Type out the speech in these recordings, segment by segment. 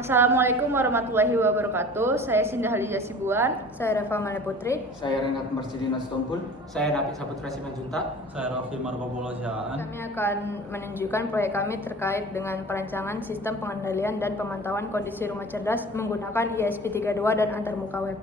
Assalamualaikum warahmatullahi wabarakatuh. Saya Sindah Haliza Sibuan. Saya Reva Male Putri. Saya Renat Marcidina Stompul. Saya David Saputra Simanjuntak. Saya Raffi Margopolo Siaan. Kami akan menunjukkan proyek kami terkait dengan perancangan sistem pengendalian dan pemantauan kondisi rumah cerdas menggunakan ESP32 dan antarmuka web.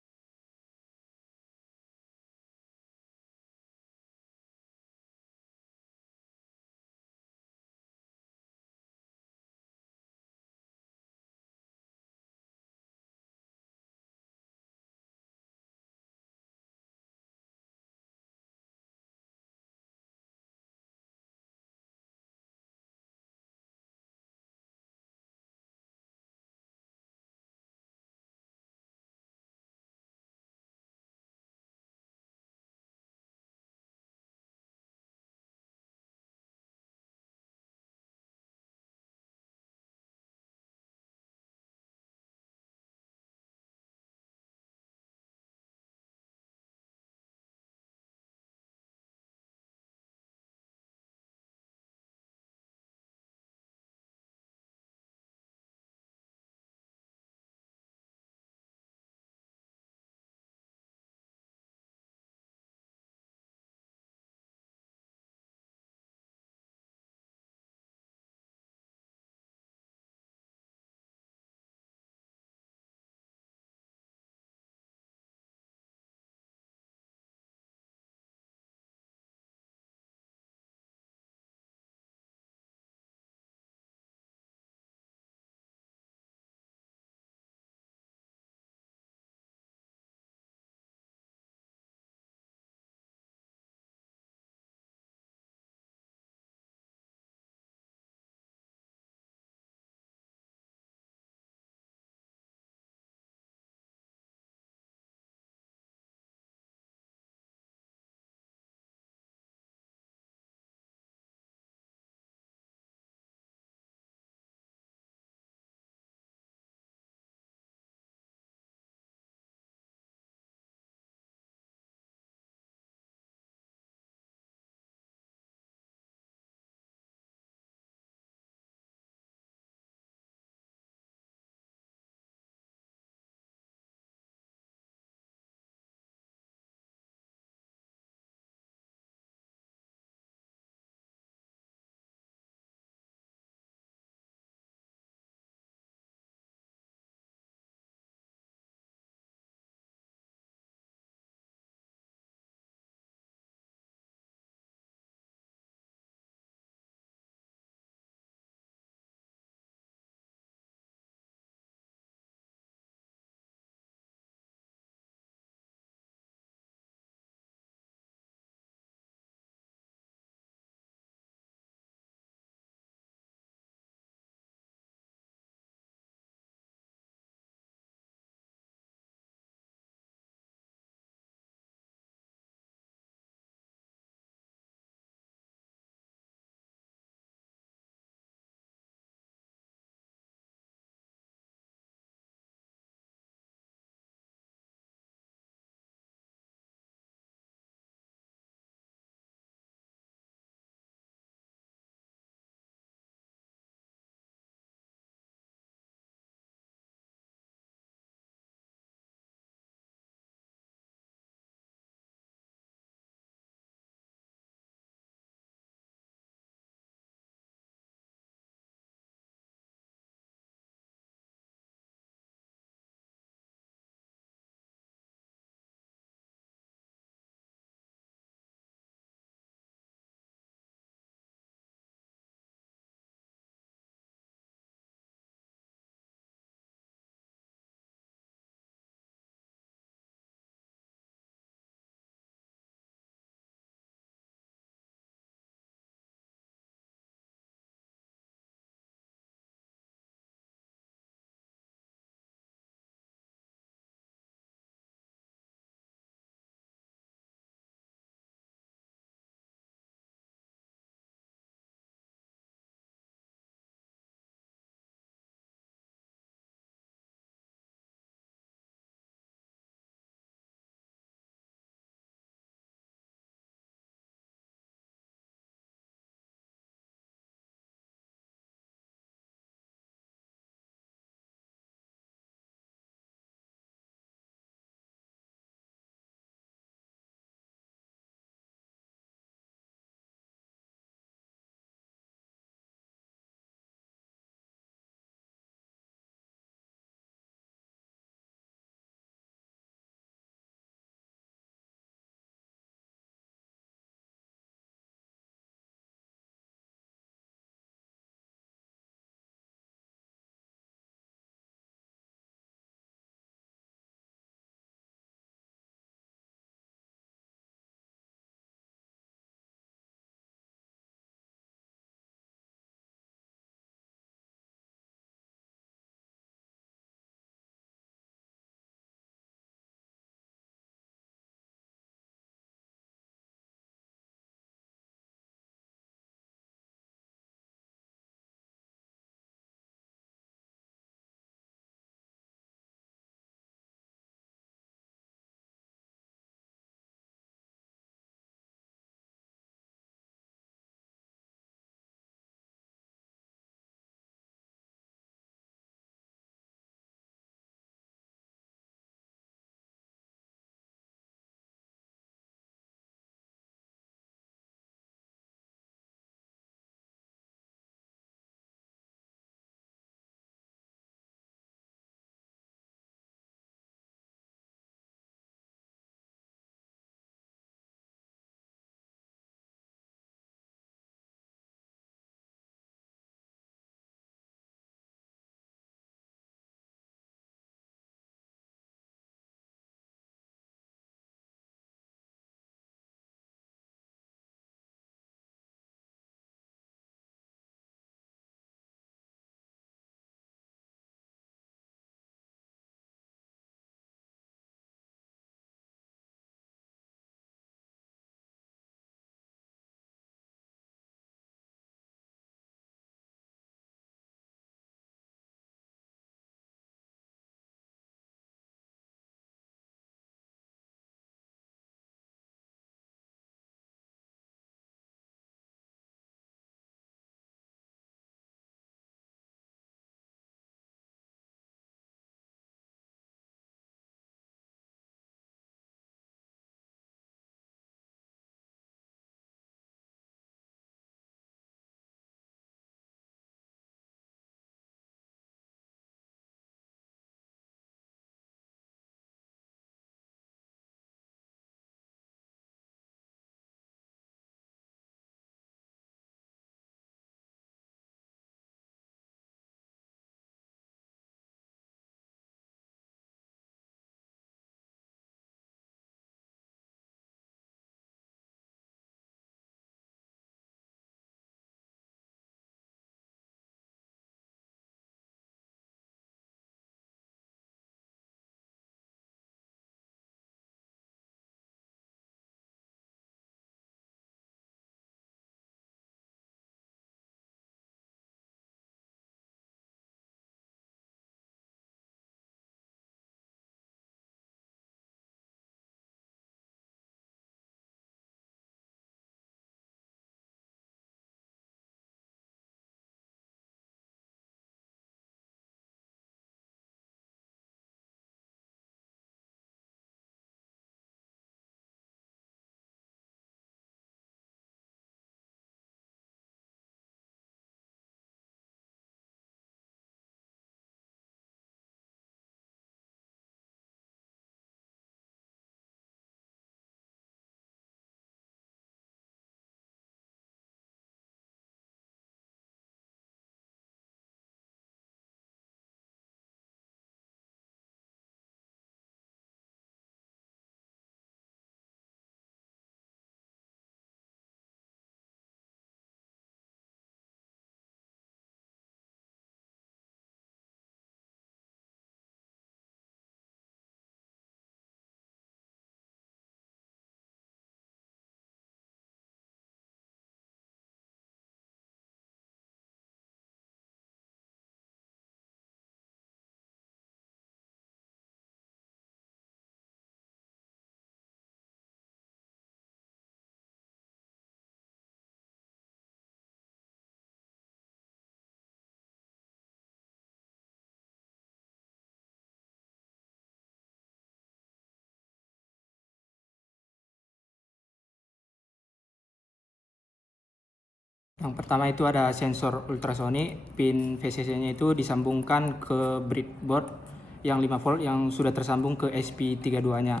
Yang pertama itu ada sensor ultrasonik, pin VCC-nya itu disambungkan ke breadboard yang 5 volt yang sudah tersambung ke SP32-nya.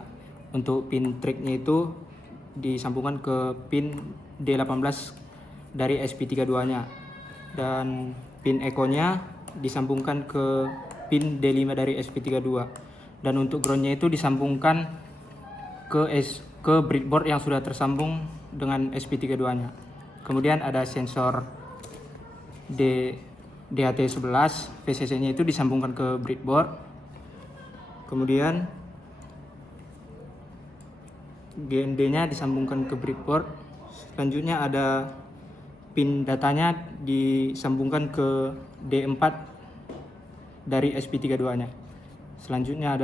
Untuk pin track-nya itu disambungkan ke pin D18 dari SP32-nya. Dan pin echo-nya disambungkan ke pin D5 dari SP32. Dan untuk ground-nya itu disambungkan ke breadboard yang sudah tersambung dengan SP32-nya. Kemudian ada sensor DHT11, VCC-nya itu disambungkan ke breadboard. Kemudian GND-nya disambungkan ke breadboard. Selanjutnya ada pin datanya disambungkan ke D4 dari SP32-nya. Selanjutnya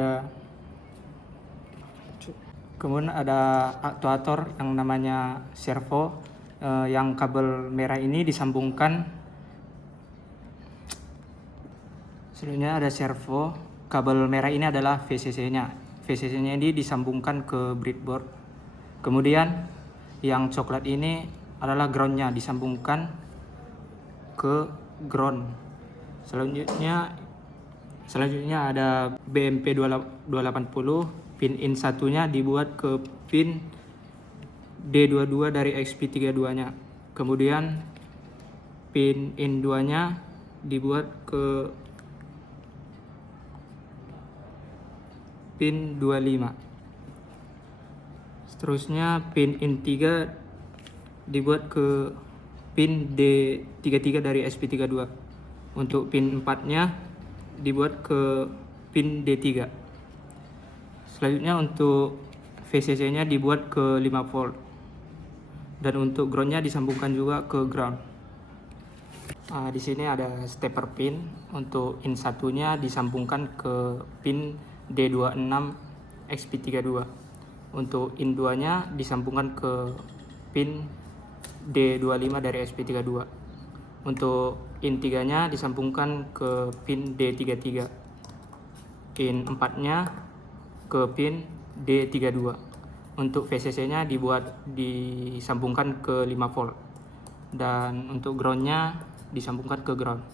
kemudian ada aktuator yang namanya servo, yang kabel merah ini disambungkan. Selanjutnya ada servo, kabel merah ini adalah VCC-nya. VCC-nya ini disambungkan ke breadboard. Kemudian yang coklat ini adalah ground-nya, disambungkan ke ground. Selanjutnya ada BMP 280, pin in satunya dibuat ke pin D22 dari XP32-nya. Kemudian pin in 2-nya dibuat ke pin 25. Seterusnya pin in 3 dibuat ke pin D33 dari SP32. Untuk pin 4-nya dibuat ke pin D3. Selanjutnya untuk VCC-nya dibuat ke 5 volt. Dan untuk ground-nya disambungkan juga ke ground. Di sini ada stepper pin. Untuk in satunya disambungkan ke pin D26 XP32. Untuk in 2-nya disambungkan ke pin D25 dari SP32. Untuk in 3-nya disambungkan ke pin D33. In 4-nya ke pin D32. Untuk VCC-nya disambungkan ke 5 volt. Dan untuk ground-nya disambungkan ke ground.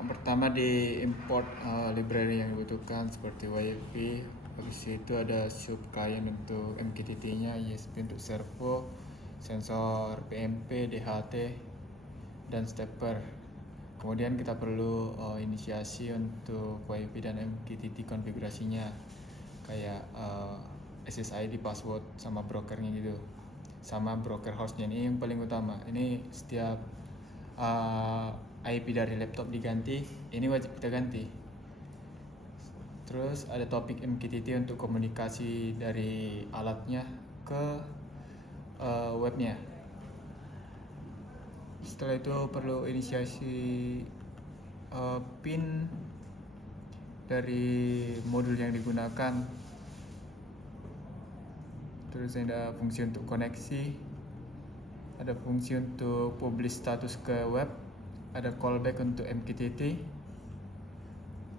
Yang pertama di import library yang dibutuhkan seperti YFP. Habis itu ada sub client untuk MQTT-nya, ISP untuk servo, sensor PMP, DHT, dan stepper. Kemudian kita perlu inisiasi untuk YFP dan MQTT konfigurasinya, kayak SSID, password, sama brokernya gitu, sama broker hostnya. Ini yang paling utama. Ini setiap IP dari laptop diganti, ini wajib kita ganti. Terus ada topik MQTT untuk komunikasi dari alatnya ke webnya. Setelah itu perlu inisiasi pin dari modul yang digunakan. Terus ada fungsi untuk koneksi, ada fungsi untuk publish status ke web, ada callback untuk MQTT,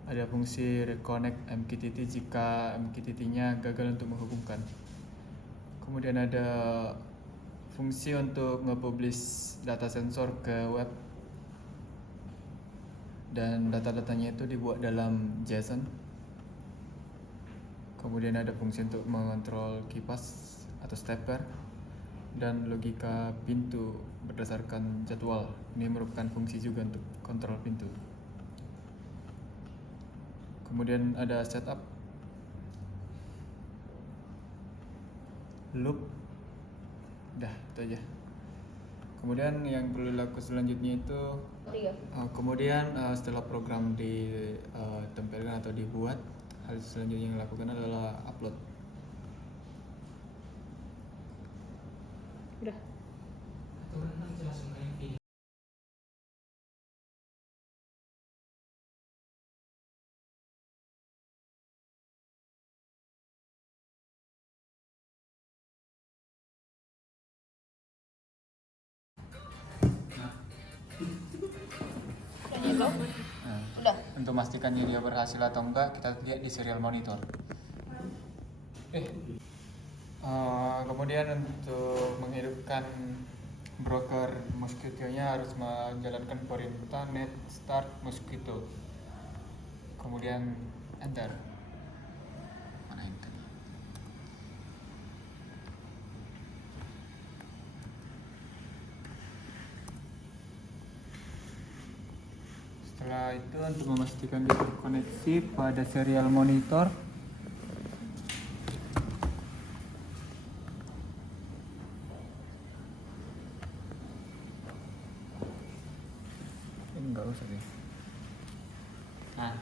ada fungsi reconnect MQTT jika MQTT-nya gagal untuk menghubungkan. Kemudian ada fungsi untuk nge-publish data sensor ke web, dan data-datanya itu dibuat dalam JSON. Kemudian ada fungsi untuk mengontrol kipas atau stepper dan logika pintu berdasarkan jadwal. Ini merupakan fungsi juga untuk kontrol pintu. Kemudian ada setup, loop, dah itu aja. Kemudian yang perlu dilakukan selanjutnya itu setelah program ditempelkan atau dibuat, hal selanjutnya yang dilakukan adalah upload. Udah. Udah. Untuk memastikan dia berhasil atau enggak, kita lihat di serial monitor. Kemudian untuk menghidupkan broker Mosquito-nya harus menjalankan perintah net start Mosquito. Kemudian enter. Mana enter? Setelah itu untuk memastikan dia terkoneksi pada serial monitor, enggak usah deh. Nah,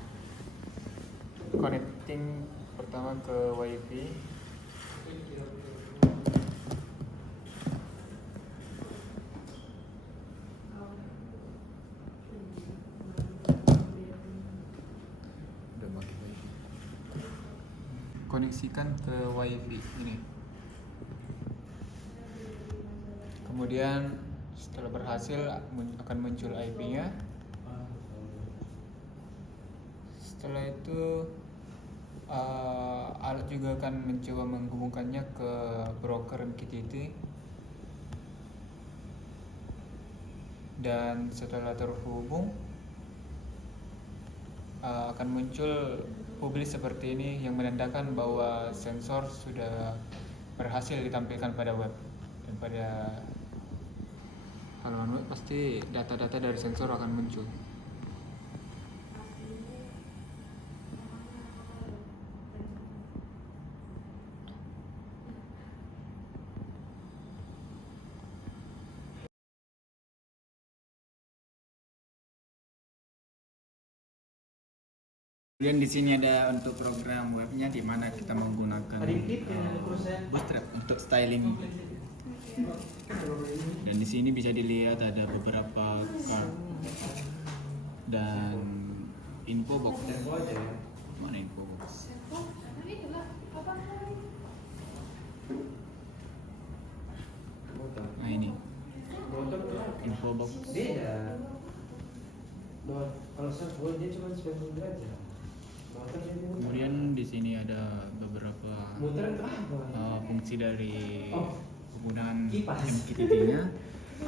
connecting pertama ke WiFi. Udah pakai WiFi. Koneksikan ke WiFi ini. Kemudian setelah berhasil akan muncul IP-nya. Setelah itu alat juga akan mencoba menghubungkannya ke broker MQTT, dan setelah terhubung akan muncul publish seperti ini yang menandakan bahwa sensor sudah berhasil ditampilkan pada web. Dan pada halaman web pasti data-data dari sensor akan muncul. Kemudian di sini ada untuk program webnya, di mana kita menggunakan Bootstrap untuk styling. Dan di sini bisa dilihat ada beberapa card dan info box. Mana info box? Nah ini info box. Kalau saya dia cuma 90 derajat. Kemudian di sini ada beberapa fungsi dari penggunaan MQTT-nya,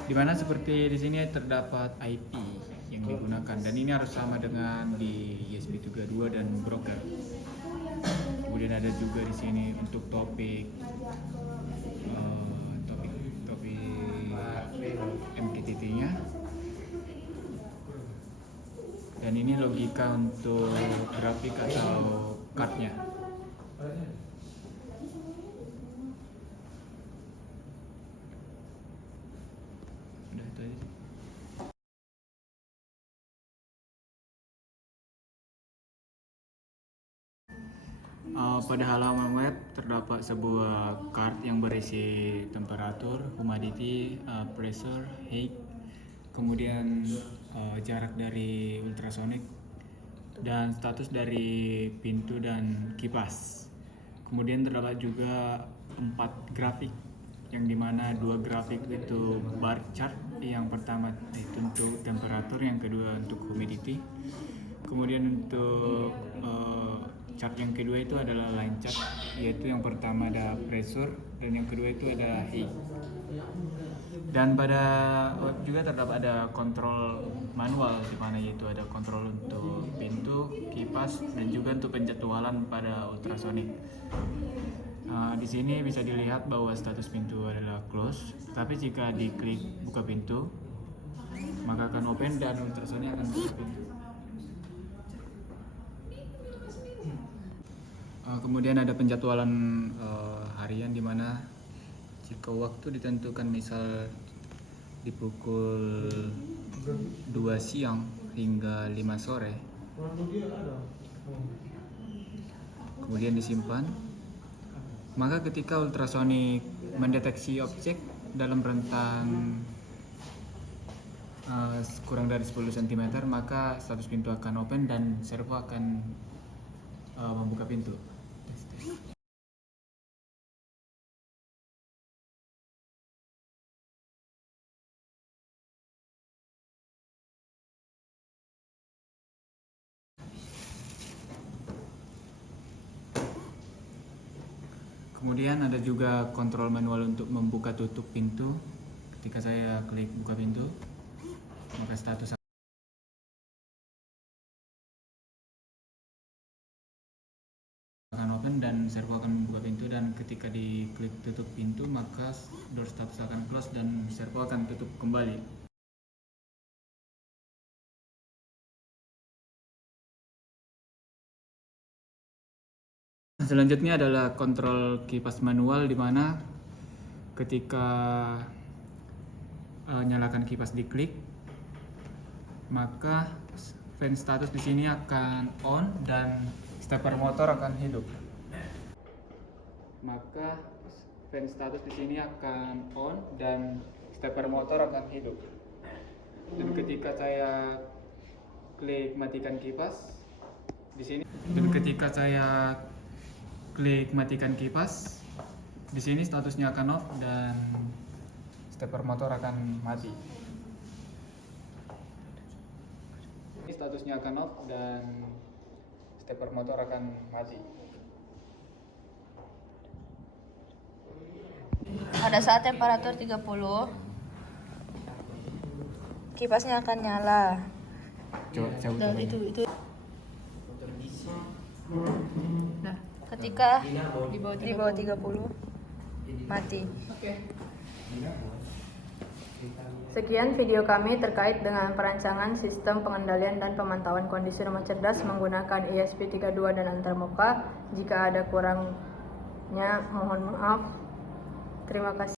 di mana seperti di sini terdapat IP yang digunakan, dan ini harus sama dengan di ESP32 dan broker. Kemudian ada juga di sini untuk topik MQTT-nya, dan ini logika untuk grafik atau card-nya. Udah itu aja. Pada halaman web terdapat sebuah card yang berisi temperatur, humidity, pressure, height, kemudian jarak dari ultrasonik, dan status dari pintu dan kipas. Kemudian terdapat juga 4 grafik, yang dimana 2 grafik itu bar chart. Yang pertama itu untuk temperatur, yang kedua untuk humidity. Kemudian untuk chart yang kedua itu adalah line chart, yaitu yang pertama ada pressure dan yang kedua itu ada height. Dan pada web juga terdapat ada kontrol manual, di mana yaitu ada kontrol untuk pintu, kipas, dan juga untuk penjadwalan pada ultrasonik. Di sini bisa dilihat bahwa status pintu adalah close, tapi jika diklik buka pintu maka akan open dan ultrasonik akan buka pintu. Kemudian ada penjadwalan harian, di mana jika waktu ditentukan misal di pukul 2 siang hingga 5 sore, kemudian disimpan, maka ketika ultrasonik mendeteksi objek dalam rentang kurang dari 10 cm, maka status pintu akan open dan servo akan membuka pintu. Kemudian ada juga kontrol manual untuk membuka tutup pintu. Ketika saya klik buka pintu, maka status akan open dan servo akan membuka pintu, dan ketika diklik tutup pintu maka door status akan close dan servo akan tutup kembali. Selanjutnya adalah kontrol kipas manual, di mana ketika nyalakan kipas diklik, maka fan status di sini akan on dan stepper motor akan hidup. Maka fan status di sini akan on dan stepper motor akan hidup. Dan ketika saya klik matikan kipas di sini, di sini statusnya akan off dan stepper motor akan mati. Ini statusnya akan off dan stepper motor akan mati. Pada saat temperatur 30, kipasnya akan nyala. Coba cabut Dan coba. itu. Nah, ketika di bawah 30 mati. Sekian video kami terkait dengan perancangan sistem pengendalian dan pemantauan kondisi rumah cerdas menggunakan ESP32 dan antarmuka. Jika ada kurangnya mohon maaf. Terima kasih.